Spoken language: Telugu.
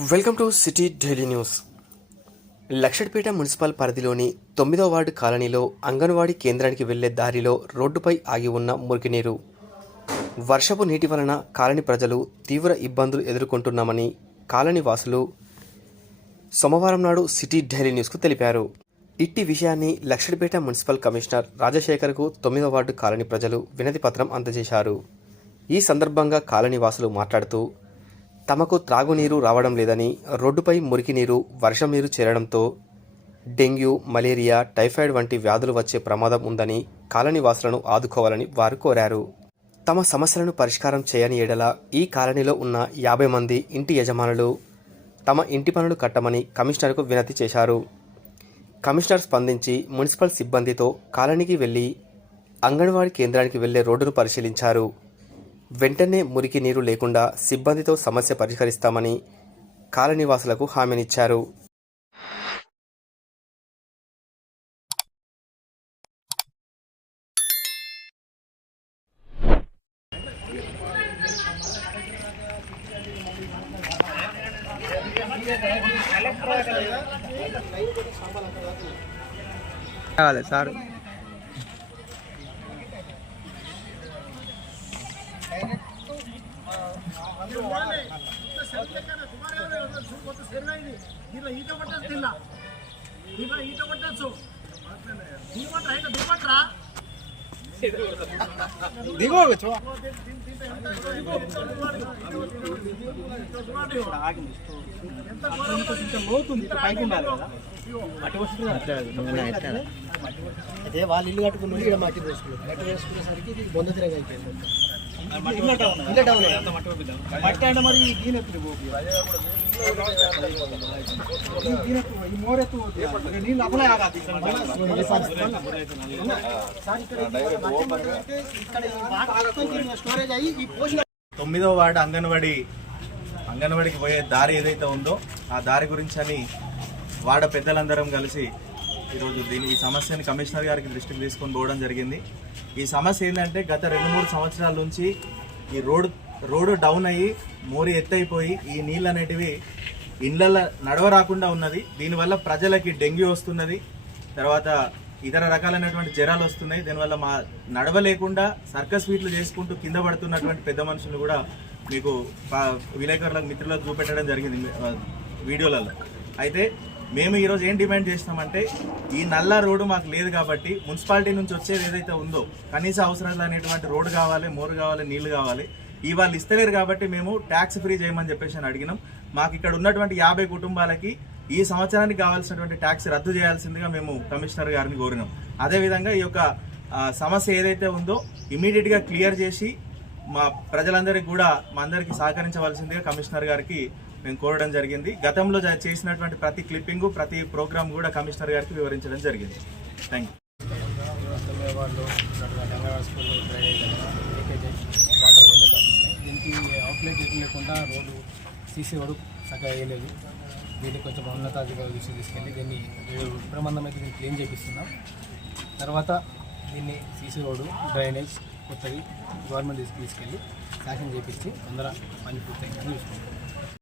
Welcome to city daily news. Laxettipet municipal పరిధిలోని తొమ్మిదో వార్డు కాలనీలో అంగన్వాడీ కేంద్రానికి వెళ్ళే దారిలో రోడ్డుపై ఆగి ఉన్న మురికినీరు. వర్షపు నీటి వలన కాలనీ ప్రజలు తీవ్ర ఇబ్బందులు ఎదుర్కొంటున్నామని కాలనీ వాసులు సోమవారం నాడు సిటీ డైలీ న్యూస్కు తెలిపారు. ఇట్టి విషయాన్ని లక్షడ్పేట మున్సిపల్ కమిషనర్ రాజశేఖర్కు తొమ్మిదో వార్డు కాలనీ ప్రజలు వినతి పత్రం అందజేశారు. ఈ సందర్భంగా కాలనీ వాసులు మాట్లాడుతూ తమకు త్రాగునీరు రావడం లేదని రోడ్డుపై మురికి నీరు వర్షం నీరు చేరడంతో డెంగ్యూ మలేరియా టైఫాయిడ్ వంటి వ్యాధులు వచ్చే ప్రమాదం ఉందని కాలనీ వాసులను ఆదుకోవాలని వారు కోరారు. తమ సమస్యలను పరిష్కారం చేయని ఎడల ఈ కాలనీలో ఉన్న యాభై మంది ఇంటి యజమానులు తమ ఇంటి పనులు కట్టమని కమిషనర్కు వినతి చేశారు. కమిషనర్ స్పందించి మున్సిపల్ సిబ్బందితో కాలనీకి వెళ్ళి అంగన్వాడీ కేంద్రానికి వెళ్ళే రోడ్డును పరిశీలించారు. వెంటనే మురికి నీరు లేకుండా సిబ్బందితో సమస్య పరిష్కరిస్తామని కాలనీవాసులకు హామీనిచ్చారు. కావాలి సార్. దీంట్లో ఈత కొట్టచ్చు తిన్నా దీంట్లో ఈత కొట్టచ్చు దిగొట్రా ఈత దిగొట్రా అదే వాళ్ళు ఇల్లు కట్టుకుని మట్టి పోసుకున్నారు మట్టి వేసుకునేసరికి ఇది బొంద తిరగ అయిపోయింది. మట్టి అంటే మరి పోపు ఈ మోరెత్తు నీళ్ళు అప్లై సార్ ఇక్కడ స్టోరేజ్ అయ్యి ఈ తొమ్మిదో వార్డు అంగన్వాడి అంగన్వాడికి పోయే దారి ఏదైతే ఉందో ఆ దారి గురించి అని వాడ పెద్దలందరం కలిసి ఈరోజు దీని ఈ సమస్యని కమిషనర్ గారికి దృష్టికి తీసుకొని పోవడం జరిగింది. ఈ సమస్య ఏంటంటే గత రెండు మూడు సంవత్సరాల నుంచి ఈ రోడ్ రోడ్డు డౌన్ అయ్యి మోరి ఎత్తైపోయి ఈ నీళ్ళు అనేటివి ఇండ్ల నడవ రాకుండా ఉన్నది. దీనివల్ల ప్రజలకి డెంగ్యూ వస్తున్నది. తర్వాత ఇతర రకాలైనటువంటి జ్వరాలు వస్తున్నాయి. దీనివల్ల మా నడవలేకుండా సర్కస్ వీట్లు చేసుకుంటూ కింద పడుతున్నటువంటి పెద్ద మనుషులు కూడా మీకు పా- విలేకరులకు మిత్రులకు చూపెట్టడం జరిగింది వీడియోలలో. అయితే మేము ఈరోజు ఏం డిమాండ్ చేసినామంటే ఈ నల్ల రోడ్డు మాకు లేదు కాబట్టి మున్సిపాలిటీ నుంచి వచ్చేది ఏదైతే ఉందో కనీస అవసరాలు అనేటువంటి రోడ్డు కావాలి మోరు కావాలి నీళ్ళు కావాలి ఈ వాళ్ళు ఇస్తలేరు కాబట్టి మేము ట్యాక్స్ ఫ్రీ చేయమని చెప్పేసి అని అడిగినాం. మాకు ఇక్కడ ఉన్నటువంటి యాభై కుటుంబాలకి ఈ సంవత్సరానికి కావాల్సినటువంటి ట్యాక్స్ రద్దు చేయాల్సిందిగా మేము కమిషనర్ గారిని కోరినాం. అదేవిధంగా ఈ యొక్క సమస్య ఏదైతే ఉందో ఇమీడియట్గా క్లియర్ చేసి మా ప్రజలందరికీ కూడా మా అందరికీ సహకరించవలసిందిగా కమిషనర్ గారికి మేము కోరడం జరిగింది. గతంలో చేసినటువంటి ప్రతి క్లిప్పింగ్ ప్రతి ప్రోగ్రామ్ కూడా కమిషనర్ గారికి వివరించడం జరిగింది. థ్యాంక్ యూ వాళ్ళు దీనికి అవుట్లెట్ లేకుండా రోడ్డు సీసీ వరకు చక్కగా వేయలేదు దీన్ని కొంచెం ఉన్నతాధికారులు దృష్టి తీసుకెళ్ళి దీన్ని ప్రమాదం అయితే దీన్ని క్లీన్ చేపిస్తున్నాం తర్వాత దీన్ని సీసీ రోడ్డు డ్రైనేజ్ కొత్తది గవర్నమెంట్ తీసుకు తీసుకెళ్ళి శాంక్షన్ చేపించి తొందర పని పూర్తయిందని చూసుకుంటాం